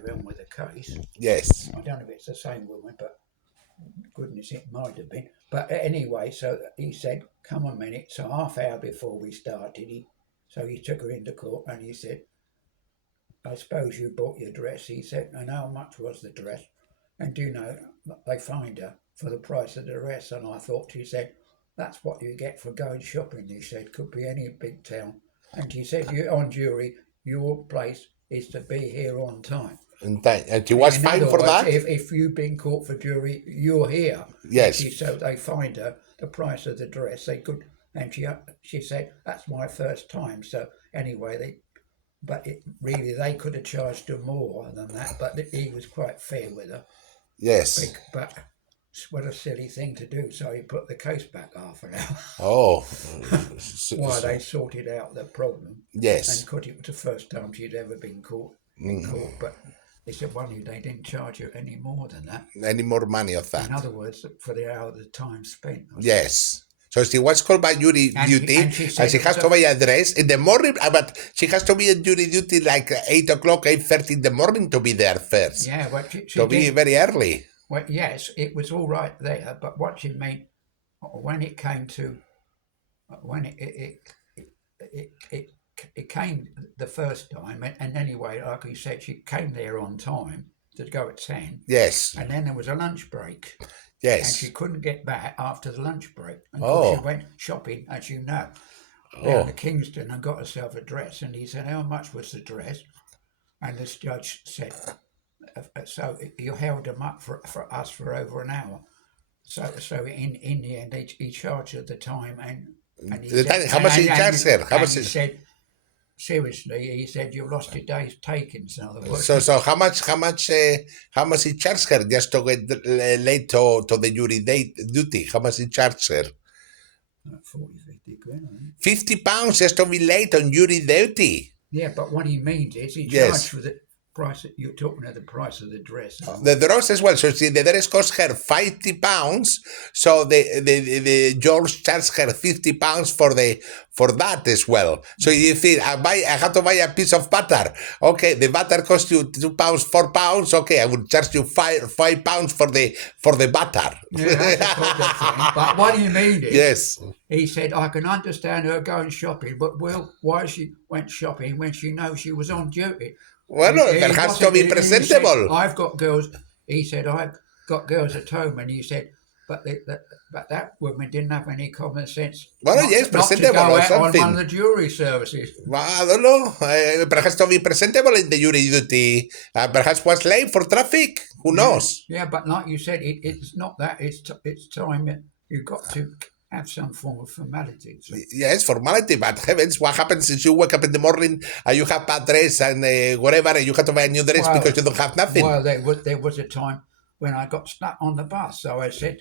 carry on with the case. Yes. I don't know if it's the same woman, but goodness, it might have been. But anyway, so he said, come a minute. So half hour before we started, he took her into court and he said, I suppose you bought your dress. He said, and how much was the dress? And do you know, they fined her for the price of the dress. And I thought, she said, that's what you get for going shopping. He said, could be any big town. And she said, you on jury, your place is to be here on time. And she was fined for that? If you've been caught for jury, you're here. Yes. So they fined her the price of the dress. They could, and she said, that's my first time. So anyway, they could have charged her more than that, but he was quite fair with her. Yes. But what a silly thing to do. So he put the case back half an hour. Oh. While they sorted out the problem. Yes. And because it was the first time she'd ever been caught in court. But they said they didn't charge her any more than that. Any more money of that. In other words, for the hour of the time spent. Yes. So she was called by jury duty, and she has to buy a dress in the morning, but she has to be in jury duty like 8 o'clock, 8:30 in the morning to be there first. Yeah, well, to be very early. Well, yes, it was all right there, but what she meant when it came to it came the first time, and anyway, like you said, she came there on time to go at 10. Yes. And then there was a lunch break. Yes. And she couldn't get back after the lunch break. And she went shopping, as you know, down to Kingston and got herself a dress. And he said, how much was the dress? And this judge said, so you held him up for us for over an hour. So in the end, he charged her the time. And he said, how much he charged her? He said, seriously, he said, you lost your day's takings. In other words. So how much he charged her just to get late to the jury duty? How much he charged her? 40, 50 quid, I think. 50 pounds just to be late on jury duty. Yeah, but what he means is he charged for the price. You're talking about the price of the dress. The dress as well. So the dress cost her 50 pounds. So the George charged her 50 pounds for that as well. So you think I have to buy a piece of butter. Okay, the butter costs you 2 pounds, 4 pounds. Okay, I would charge you 5 pounds for the butter. Yeah, that's a thing. But what he mean is, yes, he said, I can understand her going shopping, but why she went shopping when she knows she was on duty? Well, there has to be presentable. Said, I've got girls. He said, I've got girls at home, and he said, but that woman didn't have any common sense. Well, yes, presentable not to go or out something. on one of the jury services. Well, I don't know. Perhaps to be presentable in the jury duty. Perhaps was late for traffic. Who knows? Yeah, but like you said, it's not that. It's time. You've got to have some form of formality. So. Yes, formality, but heavens, what happens if you wake up in the morning and you have bad dress and whatever, and you have to buy a new dress because you don't have nothing? Well, there was a time when I got stuck on the bus, so I said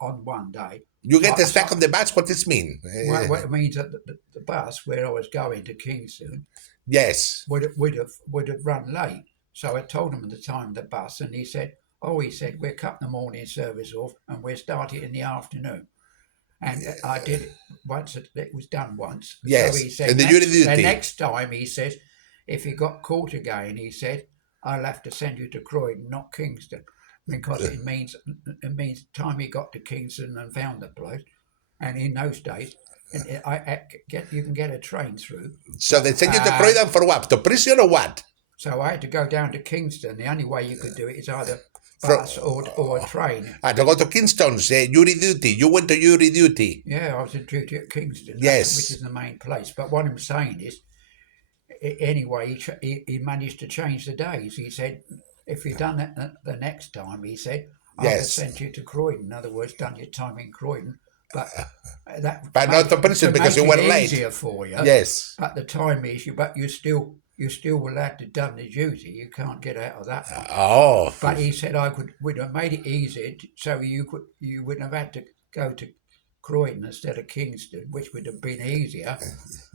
on one day... You get stuck on the bus? What does it mean? Well, it means that the bus where I was going to Kingston yes, would have run late. So I told him the time of the bus, and he said, we're cutting the morning service off and we're starting in the afternoon. And I did it once. It was done once. Yes. So he said, the next time, he says, if you got caught again, he said, I'll have to send you to Croydon, not Kingston, because it means time he got to Kingston and found the place. And in those days, you can get a train through. So they send you to Croydon for what? To prison or what? So I had to go down to Kingston. The only way you could do it is either bus or a train. To go to Kingston's jury duty. You went to jury duty. Yeah, I was in duty at Kingston. Yes. Which is the main place. But what I'm saying is, anyway, he managed to change the days. He said, if you'd done it the next time, he said, I would have sent you to Croydon. In other words, done your time in Croydon. But not to prison because you were late. Easier for you. Yes. But the time issue, but you still will have to done the duty. You can't get out of that. Oh. But he said would have made it easier, so you wouldn't have had to go to Croydon instead of Kingston, which would have been easier.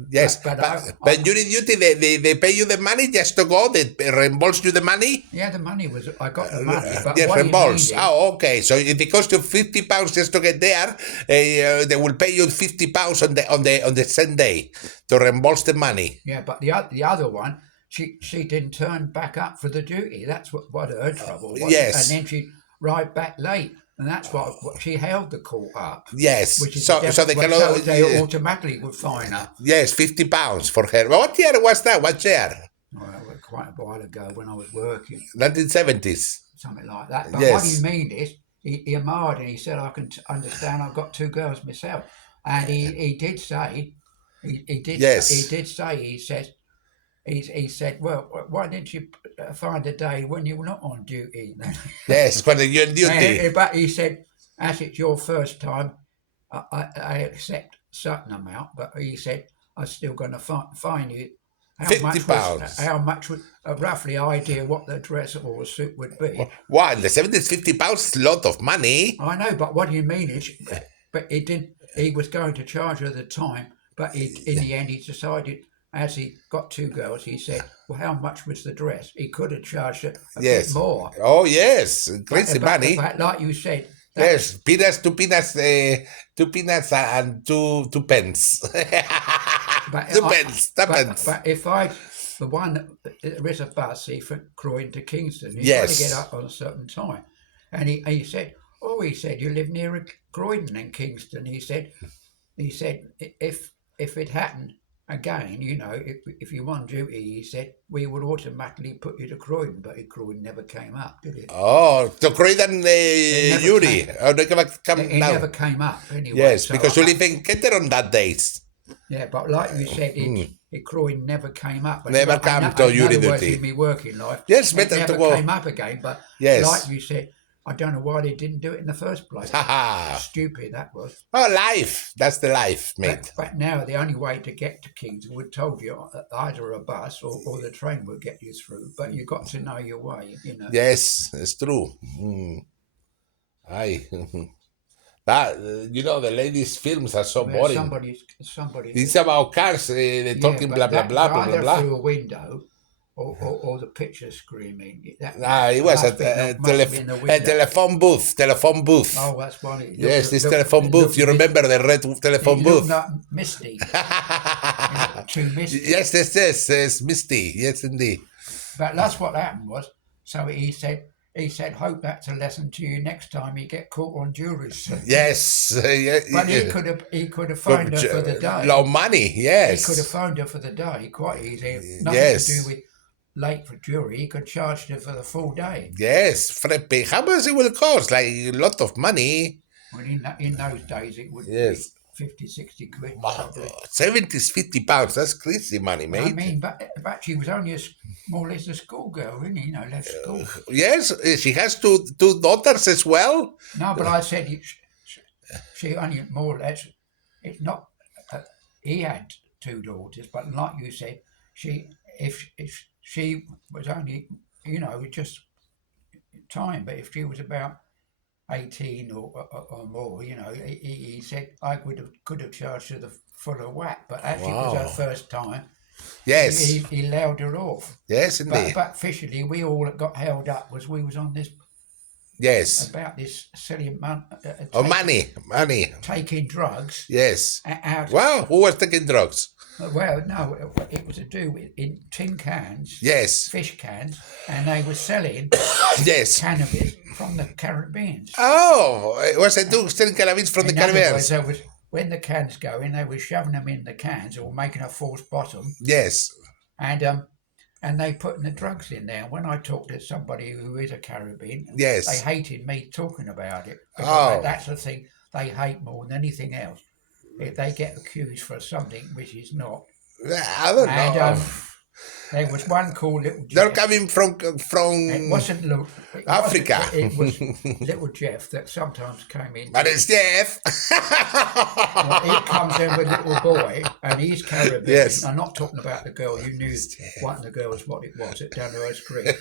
Yes, but during duty they pay you the money just to go. They reimburse you the money. Yeah, the money was. I got the money. But yes, reimburse. Okay. So if it costs you £50 just to get there, they will pay you £50 on the same day to reimburse the money. Yeah, but the other one, she didn't turn back up for the duty. That's what her trouble was. Yes. And then she'd ride back late, and that's what she held the court up. Yes. Which is So they automatically would fine her. Yes, £50 for her. But what year was that? What year? Well, quite a while ago when I was working. 1970s. Something like that. But Yes. what he mean is, he admired and he said, I can understand, I've got 2 girls myself. And he did say, he said, well, why didn't you find a day when you were not on duty? Yes, when you're on duty. But he said, as it's your first time, I accept a certain amount, but he said, I'm still going to fine you. £50. How much would a roughly idea what the dress or a suit would be? Wow, in the 70s, £50 is a lot of money. I know, but what do you mean is, but he didn't. He was going to charge her the time, but in the end he decided, as he got 2 girls, he said, well, how much was the dress? He could have charged her a bit more. Oh, yes, crazy money. But like you said. Yes, peanuts, 2 peanuts, 2 peanuts and two pence. But 2 pence, 2 pence. But if there is a bus, see, from Croydon to Kingston. You've got to get up on a certain time. And he said, you live near Croydon and Kingston. He said, if it happened again, if you were on duty, he said, we would automatically put you to Croydon, but Croydon never came up, did it? Oh, to Croydon, Yuri. It never came up anyway. Yes, because you live in Keter on that days. Yeah, but like you said, Croydon never came up. Never came to Yuri duty. In my working life, yes, better never to go. Came up again, but like you said, I don't know why they didn't do it in the first place. Stupid that was. Oh, life. That's the life, mate. But now the only way to get to Kingston would told you either a bus or the train would get you through. But you got to know your way, Yes, it's true. Aye. That the ladies' films are so boring. Somebody. It's about cars. They're talking blah blah blah blah blah blah. Through a window. Or the picture screaming. It was a telephone booth. Telephone booth. Oh, that's one. Yes, this telephone booth. You remember the red telephone booth? Not misty. Too misty. Yes, it's misty. Yes, indeed. But that's what happened was. So he said, hope that's a lesson to you next time you get caught on juries. Yes. But he could have phoned her for the day. Low money, yes. He could have phoned her for the day, quite easy. Nothing to do with late for jury. He could charge her for the full day. Yes, how much it will cost? Like a lot of money. Well, in those days it would be 50, 60 quid. Wow. 70 is £50. That's crazy money, mate. I mean, but she was only more or less a schoolgirl, isn't he? Left school. Yes, she has two daughters as well. No, but I said she only more or less. It's not. He had 2 daughters, but like you said, if she was only just time. But if she was about 18 or more, he said I could have charged her the full of whack. But as it was her first time. Yes, he allowed her off. Yes, indeed. But officially, we all that got held up was we was on this. Yes. About this silly money. Taking drugs. Yes. Out. Wow, who was taking drugs? Well, no, it was to do with in tin cans. Yes. Fish cans, and they were selling. Yes. Cannabis from the Caribbean. Oh, it was selling cannabis from the Caribbean. When the cans go in, they were shoving them in the cans or making a false bottom. Yes. And they putting the drugs in there. When I talked to somebody who is a Caribbean, yes, they hated me talking about it. That's the thing they hate more than anything else. If they get accused for something which is not. I don't know. There was one called Little Jeff. They're coming from it wasn't Africa. It was Little Jeff that sometimes came in. But it's Jeff. He comes in with Little Boy, and he's Caribbean. Yes. I'm not talking about the girl. You knew one of the girls what it was at Dunhurst Creek.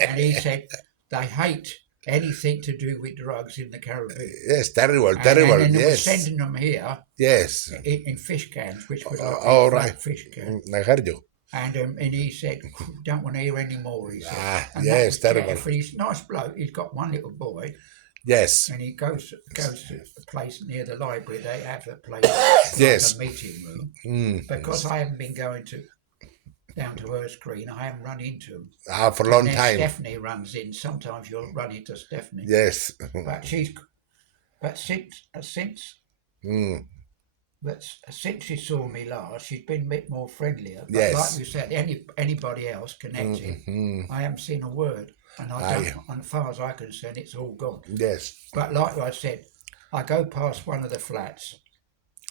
And he said they hate anything to do with drugs in the Caribbean. Yes, terrible. And then they were sending them here. Yes. In fish cans, which were like fish cans. I heard you. And he said, don't want to hear any more, he said. Yes, terrible. He's a nice bloke. He's got one little boy. Yes. And he goes to a place near the library. They have a place, yes, like a meeting room. Because I haven't been going to down to her screen. I haven't run into them. For a long And then time. Stephanie runs in. Sometimes you'll run into Stephanie. Yes. But since she saw me last, she's been a bit more friendlier. But Yes. like you said, anybody else connected, I haven't seen a word. And I don't, and as far as I can see, it's all gone. Yes. But like I said, I go past one of the flats.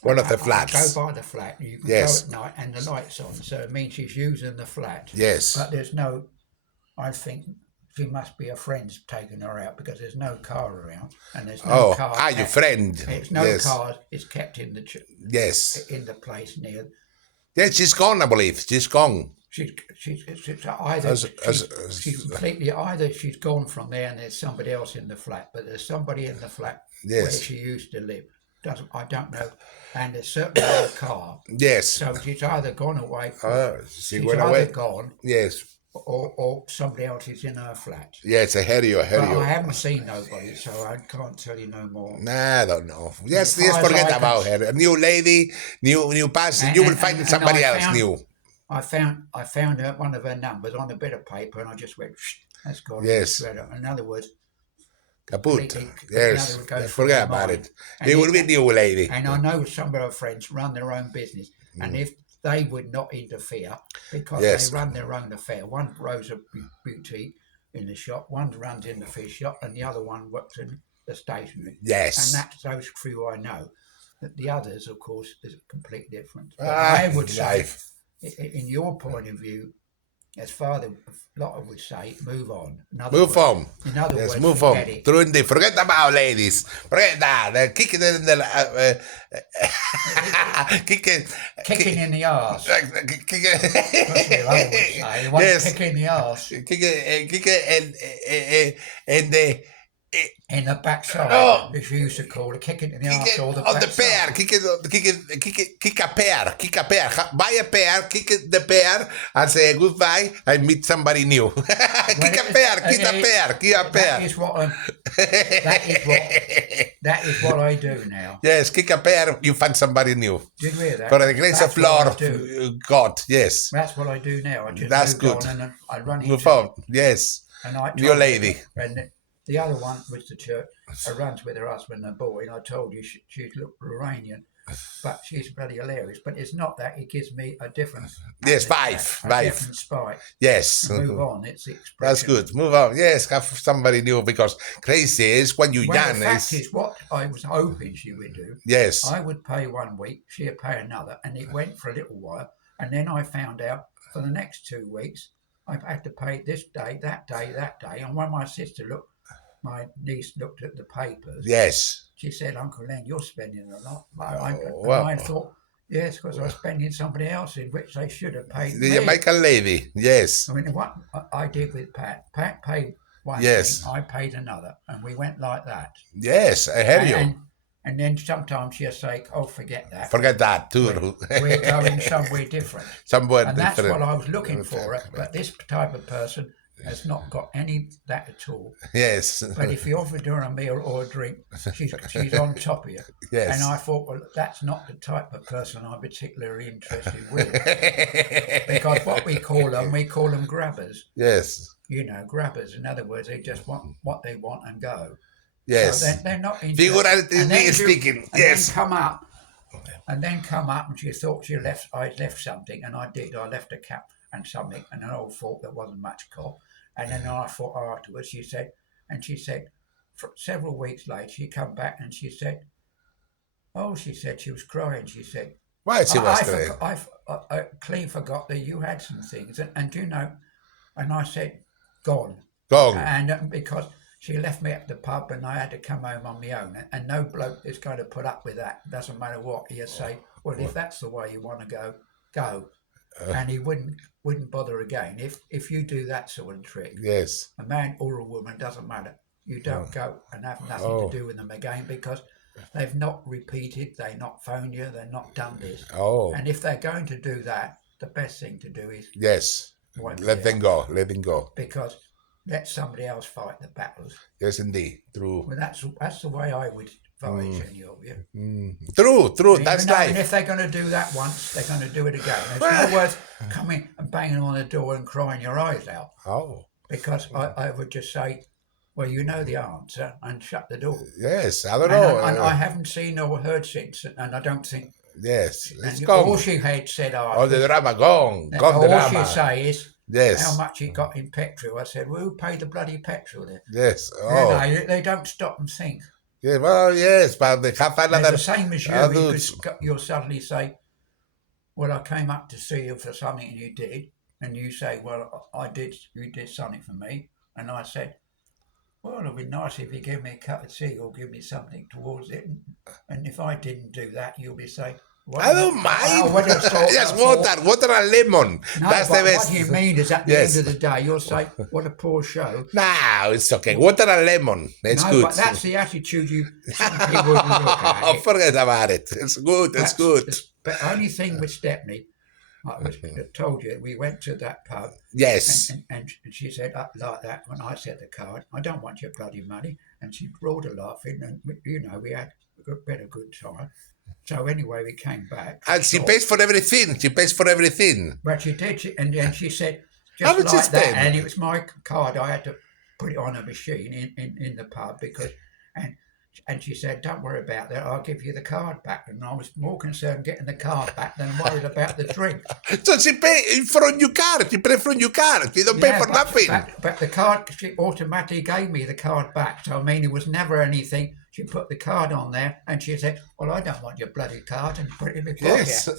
One of the flats. I go by the flat. You can go at night and the light's on. So it means she's using the flat. Yes. But there's no, I think she must be a friend's taking her out because there's no car around. And there's no car. Your friend. It's no car. It's kept in the in the place near. Yes, she's gone, I believe. She's gone. She's either she's gone from there and there's somebody else in the flat, but there's somebody in the flat where she used to live. I don't know, and there's certainly no car. Yes. So she's either gone away. She's either gone. Yes. Or somebody else is in her flat. Yes, I heard you. I haven't seen nobody, so I can't tell you no more. Nah, I don't know. Yes, forget about her. A new lady, new person. You will find somebody else new. I found one of her numbers on a bit of paper, and I just went, that's gone. Yes. In other words, kaput. Yes. Forget about it. It will be new lady. And I know some of her friends run their own business, and if they would not interfere because they run their own affair. One runs a boutique in the shop, one runs in the fish shop, and the other one works in the stationery. Yes. And that's those few I know. But the others, of course, is completely different. But I would say, in your point of view, as Father Lotta would say, move on. Move on. In other words, move on. Trundi, forget about ladies. Forget that. Kick it in the kicking in the arse. Kick it. Yes. Kick in the arse. Kick it in the backside, as you used to call it, kicking in the arse or the backside. The pear, kick a pear. Buy a pear, kick the pear, and say goodbye, and meet somebody new. Kick a pear. That is what I do now. Yes, kick a pear, you find somebody new. Did you hear that? For the grace of Lord God, yes. That's what I do now. I just That's good. And I run into move on, yes. And I new lady. And the other one was the church. I runs with her husband and boy, and I told you she's Iranian, but she's bloody hilarious. But it's not that; it gives me a different. Yes, five. Different spike. Yes. Move on. It's the expression. That's good. Move on. Yes, have somebody new because crazy is when you're young. The fact is, what I was hoping she would do. Yes. I would pay 1 week, she'd pay another, and it went for a little while, and then I found out for the next 2 weeks I had to pay this day, that day, and when my my niece looked at the papers. Yes. She said, Uncle Len, you're spending a lot. I thought, yes, because I was spending somebody else in which they should have paid the me. Jamaican lady, yes. I mean, what I did with Pat paid one yes. thing, I paid another, and we went like that. Yes, I heard you. And then sometimes she'll say, oh, forget that. Forget that, too. We're going somewhere different. And that's what I was looking for. But this type of person has not got any that at all. Yes. But if you offered her a meal or a drink, she's on top of you. Yes. And I thought, well, that's not the type of person I'm particularly interested with. Because what we call them grabbers. Yes. You know, grabbers. In other words, they just want what they want and go. Yes. So they're not interested. Figuratively speaking. Yes. And then come up and she thought I left something, and I did. I left a cap and something, and an old fork that wasn't much cop. And then I thought afterwards, she said, for several weeks later, she come back and she said, she was crying. She said, why she was crying? I clean forgot that you had some things, and you know, and I said, gone. And because she left me at the pub and I had to come home on my own, and no bloke is going to put up with that. Doesn't matter what. He'll say, well, if that's the way you want to go, go. And he wouldn't bother again. If you do that sort of trick, yes, a man or a woman, doesn't matter. You don't go and have nothing to do with them again because they've not repeated, they've not phoned you, they've not done this. And if they're going to do that, the best thing to do is let them go. Because let somebody else fight the battles. Yes, indeed, true. Well, that's the way I would advise any of you. True. And That's even though- life. And if they're going to do that once, they're going to do it again. It's not worth coming and banging on the door and crying your eyes out. Oh, Because I would just say, well, you know the answer, and shut the door. yes. I don't And know. I haven't seen or heard since, and I don't think. Yes, it's And gone. all she had said All the after, drama gone. Gone all the drama. she say is, Yes. how much he got in petrol. I said, well, who paid the bloody petrol then? Yes. You Oh. know, they don't stop and think. Yeah, well, yes, but they have It's another. the same as you. adults. You'll suddenly say, well, I came up to see you for something and you did. And you say, well, you did something for me. And I said, well, it'd be nice if you give me a cup of tea or give me something towards it. And if I didn't do that, you'll be saying, well, I don't mind. I would have thought, Just water and lemon. No, That's but the best. what you mean is at the Yes. end of the day, you'll say, what a poor show. No, it's okay. Water and lemon. It's No, good. but that's the attitude some people would look at it. Forget about it. It's good. It's good. But only thing with Stepney, I told you, we went to that pub. Yes. And she said, like that, when I said the card, I don't want your bloody money. And she roared a laughing, and, we had a better good time. So anyway, we came back. And she pays for everything. She pays for everything. But she did, and then she said, How just much like is that. that? And it was my card. I had to put it on a machine in the pub because, and she said, don't worry about that. I'll give you the card back. And I was more concerned getting the card back than worried about the drink. So she pay from your card. She pay from your card. She don't pay for nothing. But the card, she automatically gave me the card back. So, I mean, it was never anything. She put the card on there and she said, well, I don't want your bloody card, and put it in my pocket. Yes.